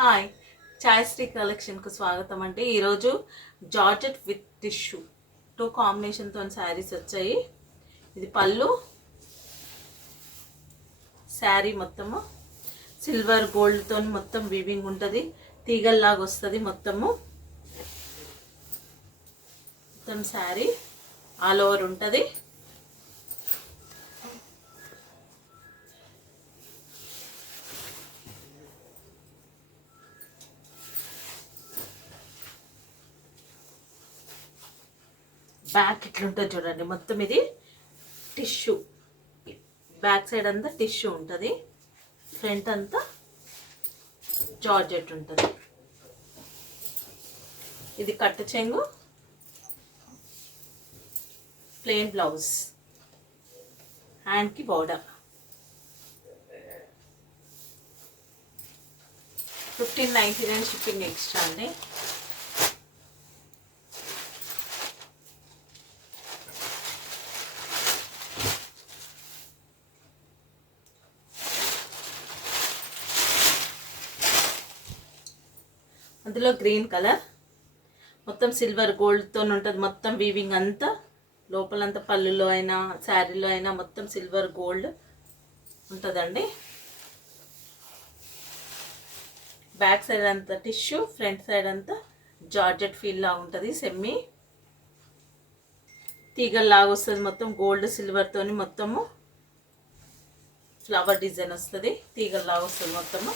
హాయ్, ఛాయశ్రీ కలెక్షన్కు స్వాగతం అండి. ఈరోజు జార్జెట్ విత్ టిష్యూ టూ కాంబినేషన్తో శారీస్ వచ్చాయి. ఇది పళ్ళు, శారీ మొత్తము సిల్వర్ గోల్డ్తో మొత్తం వీవింగ్ ఉంటుంది. తీగల్లాగా వస్తుంది మొత్తము. మొత్తం శారీ ఆల్ ఓవర్ ఉంటుంది. బ్యాక్ ఇట్లుంటుంది చూడండి. మొత్తం ఇది టిష్యూ, బ్యాక్ సైడ్ అంతా టిష్యూ ఉంటుంది, ఫ్రంట్ అంతా జార్జెట్ ఉంటుంది. ఇది కట్టు చెంగు, ప్లెయిన్ బ్లౌజ్, హ్యాండ్కి బోర్డర్. 1599 షిప్పింగ్ ఎక్స్ట్రా అండి. అందులో గ్రీన్ కలర్, మొత్తం సిల్వర్ గోల్డ్తో ఉంటుంది. మొత్తం వీవింగ్ అంతా లోపలంతా పళ్ళులో అయినా శారీలో అయినా మొత్తం సిల్వర్ గోల్డ్ ఉంటుందండి. బ్యాక్ సైడ్ అంతా టిష్యూ, ఫ్రంట్ సైడ్ అంతా జార్జెట్ ఫీల్లా ఉంటుంది. సెమ్మీ తీగల్లాగా వస్తుంది. మొత్తం గోల్డ్ సిల్వర్తోని మొత్తము ఫ్లవర్ డిజైన్ వస్తుంది. తీగల్లాగా వస్తుంది మొత్తము.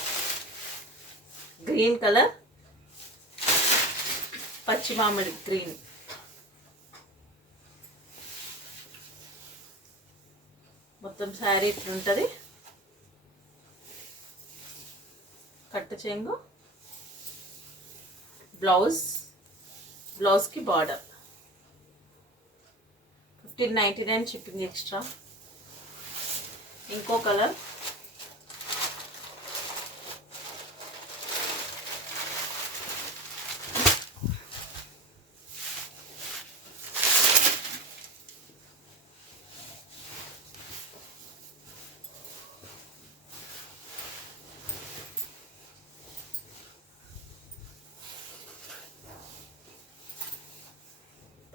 గ్రీన్ కలర్, పచ్చి మామిడి గ్రీన్, మొత్తం శారీ ఇట్లుంటుంది. కట్టు చెంగు, బ్లౌజ్, బ్లౌజ్కి బార్డర్. 1599 షిప్పింగ్ ఎక్స్ట్రా. ఇంకో కలర్,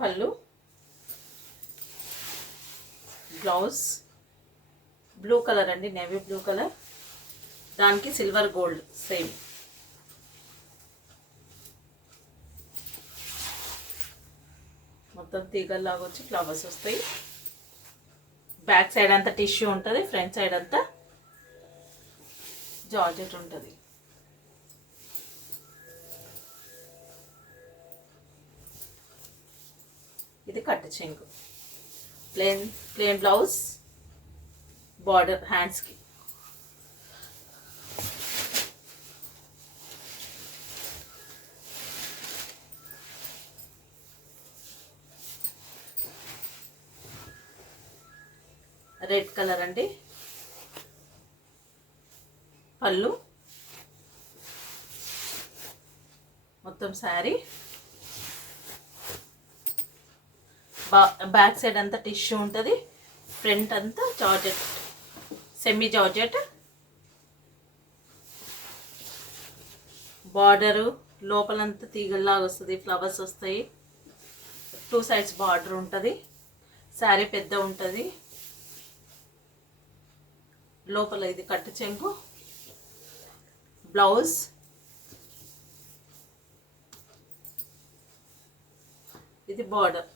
పళ్ళు, బ్లౌజ్ బ్లూ కలర్ అండి, నేవీ బ్లూ కలర్, దానికి సిల్వర్ గోల్డ్ సేమ్. మొత్తం తీగల్లాగా వచ్చి ఫ్లవర్స్ వస్తాయి. బ్యాక్ సైడ్ అంతా టిష్యూ ఉంటుంది, ఫ్రంట్ సైడ్ అంతా జార్జెట్ ఉంటుంది. ఇది కట్టు చెంగు, ప్లెయిన్ బ్లౌజ్, బార్డర్ హ్యాండ్స్కి. రెడ్ కలర్ అండి, పళ్ళు, మొత్తం శారీ బ్యాక్ సైడ్ అంతా టిష్యూ ఉంటుంది, ఫ్రంట్ అంతా జార్జెట్, సెమీ జార్జెట్. బార్డరు లోపలంతా తీగల్లాగా వస్తుంది, ఫ్లవర్స్ వస్తాయి. 2 సైడ్స్ బార్డర్ ఉంటుంది. శారీ పెద్ద ఉంటుంది. లోపల ఇది కట్టు చెంగు, బ్లౌజ్, ఇది బార్డర్.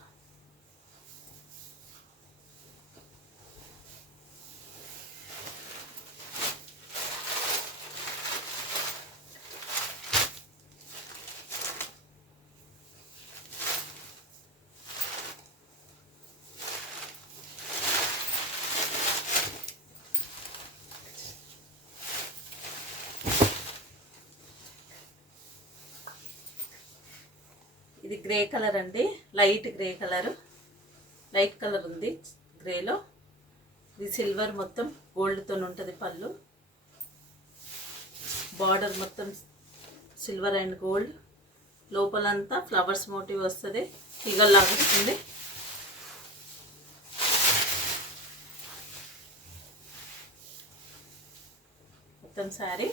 ఇది గ్రే కలర్ అండి, light grey colour, light colour ఉంది గ్రేలో. ఇది సిల్వర్ మొత్తం గోల్డ్తో ఉంటుంది. పళ్ళు, బార్డర్ మొత్తం సిల్వర్ అండ్ గోల్డ్, లోపలంతా ఫ్లవర్స్ మోటివ్ వస్తుంది, తీగల్లాగా వస్తుంది. మొత్తం శారీ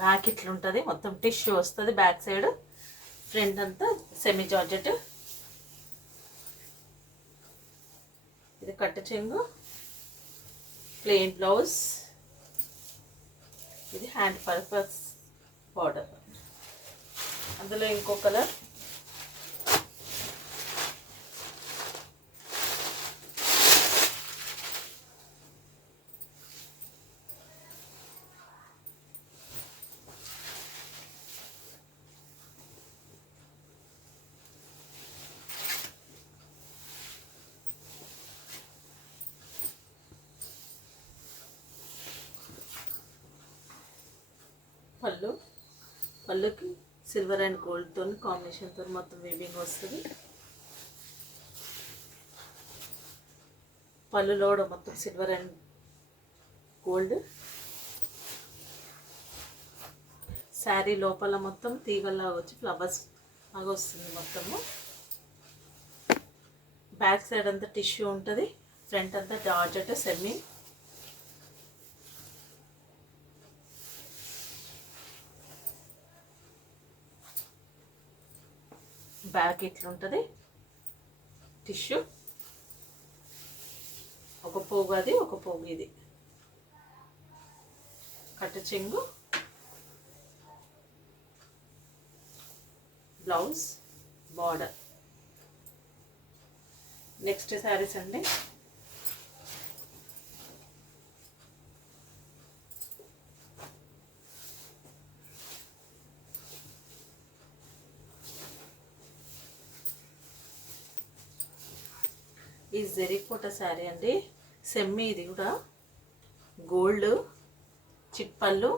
బ్యాక్ ఇట్లా ఉంటుంది, మొత్తం టిష్యూ వస్తుంది బ్యాక్ సైడ్. ఫ్రంట్ అంతా సెమీ జార్జెట్. ఇది కట్ట చెంగు, ప్లెయిన్ బ్లౌజ్. ఇది హ్యాండ్ పర్పస్ బార్డర్. అందులో ఇంకో కలర్, పళ్ళుకి సిల్వర్ అండ్ గోల్డ్తో కాంబినేషన్తో మొత్తం వీవింగ్ వస్తుంది. పళ్ళులో కూడా మొత్తం సిల్వర్ అండ్ గోల్డ్. శారీ లోపల మొత్తం తీగల్లాగా వచ్చి ఫ్లవర్స్ లాగా వస్తుంది మొత్తము. బ్యాక్ సైడ్ అంతా టిష్యూ ఉంటుంది, ఫ్రంట్ అంతా జార్జెట్ సెమీ. బ్యాక్ ఇట్లుంటుంది టిష్యూ. ఒక పోగు అది, ఒక పోగు ఇది. కట్ట చెంగు, బ్లౌజ్, బార్డర్. నెక్స్ట్ శారీస్ అండి. ఈ జెరీకోట శారీ అండి, సెమ్మీ. ఇది కూడా గోల్డ్ చిట్పళ్ళు.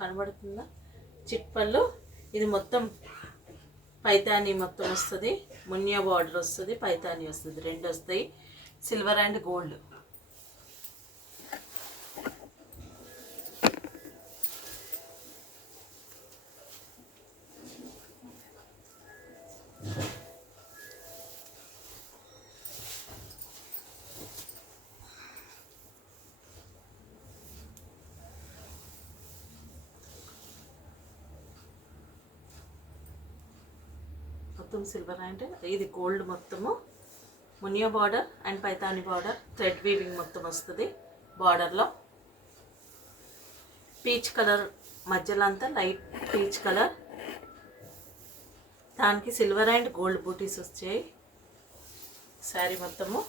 కనబడుతుందా? చిట్పళ్ళు. ఇది మొత్తం పైతాని మొత్తం వస్తుంది, మునియా బార్డర్ వస్తుంది, పైతాని వస్తుంది, రెండు వస్తాయి. Silver and gold. మొత్తం సిల్వర్ అండ్ ఇది గోల్డ్ మొత్తము. Muniya border and Paithani border, thread weaving మొత్తం వస్తుంది బార్డర్లో. పీచ్ కలర్ మధ్యలో అంతా లైట్ పీచ్ కలర్, దానికి సిల్వర్ అండ్ గోల్డ్ బూటీస్ వచ్చాయి శారీ మొత్తము.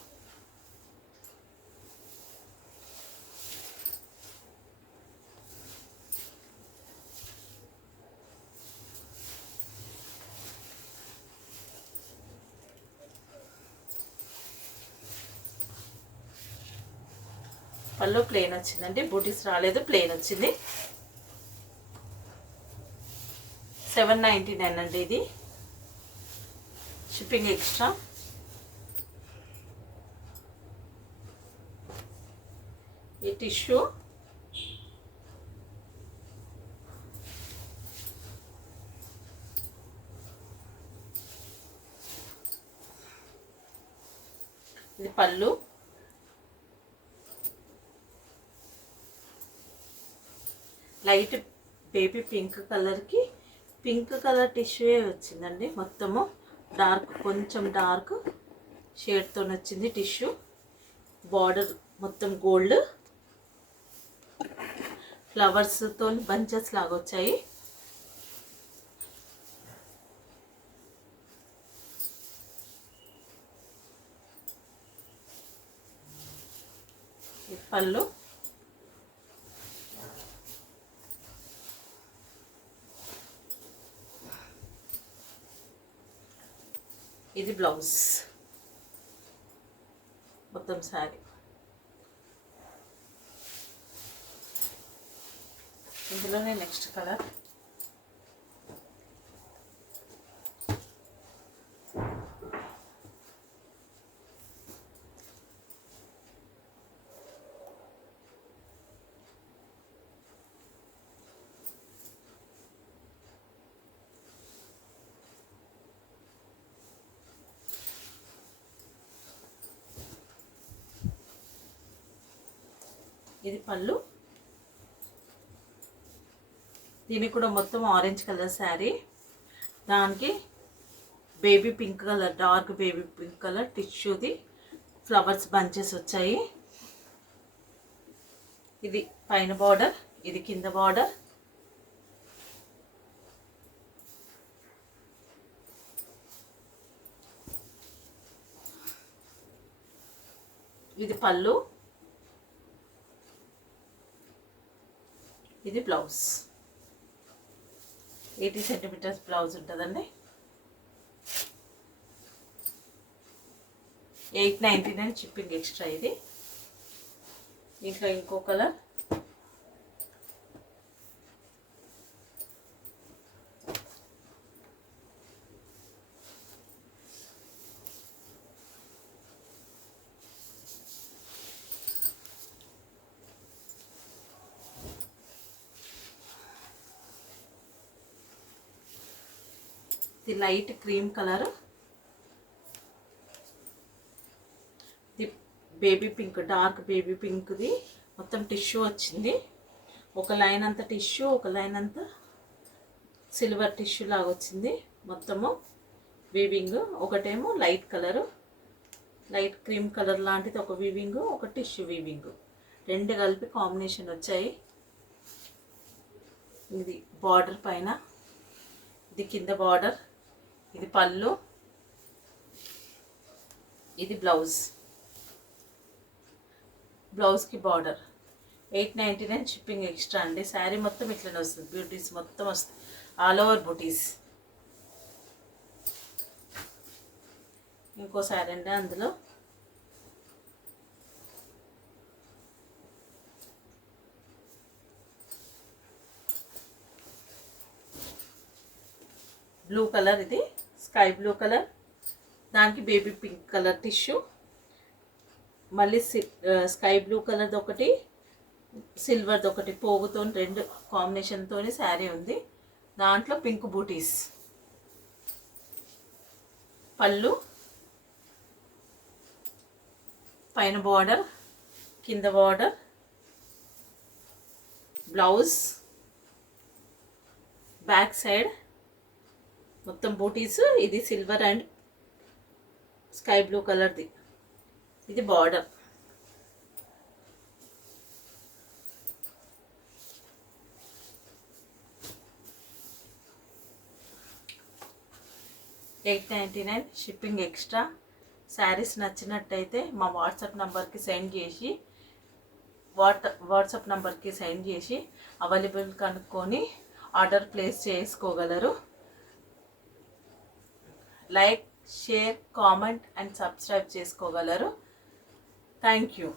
పళ్ళు ప్లెయిన్ వచ్చిందండి, బూటీస్ రాలేదు, ప్లెయిన్ వచ్చింది. 799 అండి ఇది, షిప్పింగ్ ఎక్స్ట్రా. ఈ టిష్యూ ఇది పళ్ళు. లైట్ బేబీ పింక్ కలర్కి పింక్ కలర్ టిష్యూ వచ్చిందండి మొత్తము. డార్క్, కొంచెం డార్క్ షేడ్తో వచ్చింది టిష్యూ. బార్డర్ మొత్తం గోల్డ్, ఫ్లవర్స్తో బంచెస్ లాగా వచ్చాయి. పళ్ళు, ఇది బ్లౌజ్ మొత్తం శారీ. ఇందులోనే నెక్స్ట్ కలర్, ఇది పళ్ళు. దీనికి కూడా మొత్తం ఆరెంజ్ కలర్ శారీ, దానికి baby pink colour, dark baby pink colour టిష్యూది ఫ్లవర్స్ బంచెస్ వచ్చాయి. ఇది పైన బార్డర్, ఇది కింద బార్డర్. ఇది పళ్ళు, ఇది బ్లౌజ్. 80 సెంటీమీటర్స్ బ్లౌజ్ ఉంటుందండి. 899 షిప్పింగ్ ఎక్స్ట్రా. ఇది దీంట్లో ఇంకో కలర్, ఇది లైట్ క్రీమ్ కలర్, ఇది బేబీ పింక్, డార్క్ బేబీ పింక్ది మొత్తం టిష్యూ వచ్చింది. ఒక లైన్ అంతా టిష్యూ, ఒక లైన్ అంతా సిల్వర్ టిష్యూ లాగా వచ్చింది. మొత్తము వీవింగ్. ఒకటేమో light colour, light cream colour లాంటిది ఒక వీవింగ్, ఒక టిష్యూ వీవింగ్, రెండు కలిపి కాంబినేషన్ వచ్చాయి. ఇది బార్డర్ పైన, ఇది కింద బార్డర్, ఇది పళ్ళు, ఇది బ్లౌజ్. బ్లౌజ్కి బార్డర్. 899 షిప్పింగ్ ఎక్స్ట్రా అండి. శారీ మొత్తం ఇట్లనే వస్తుంది, బ్యూటీస్ మొత్తం వస్తుంది, ఆల్ ఓవర్ బూటీస్. ఇంకో శారీ అండి, అందులో బ్లూ కలర్, ఇది స్కై బ్లూ కలర్, దానికి బేబీ పింక్ కలర్ టిష్యూ, మళ్ళీ స్కై బ్లూ కలర్ది ఒకటి, సిల్వర్ది ఒకటి, పోగుతో రెండు కాంబినేషన్తో శారీ ఉంది. దాంట్లో పింక్ బూటీస్. పళ్ళు, పైన బార్డర్, కింద బార్డర్, బ్లౌజ్, బ్యాక్ సైడ్ మొత్తం బూటీస్. ఇది సిల్వర్ అండ్ స్కై బ్లూ కలర్ది. ఇది బార్డర్. $899 షిప్పింగ్ ఎక్స్ట్రా. శారీస్ నచ్చినట్టయితే మా వాట్సాప్ నంబర్కి సెండ్ చేసి అవైలబుల్ కనుక్కొని ఆర్డర్ ప్లేస్ చేసుకోగలరు. Like, share, comment and subscribe చేసుకోగలరు. Thank you.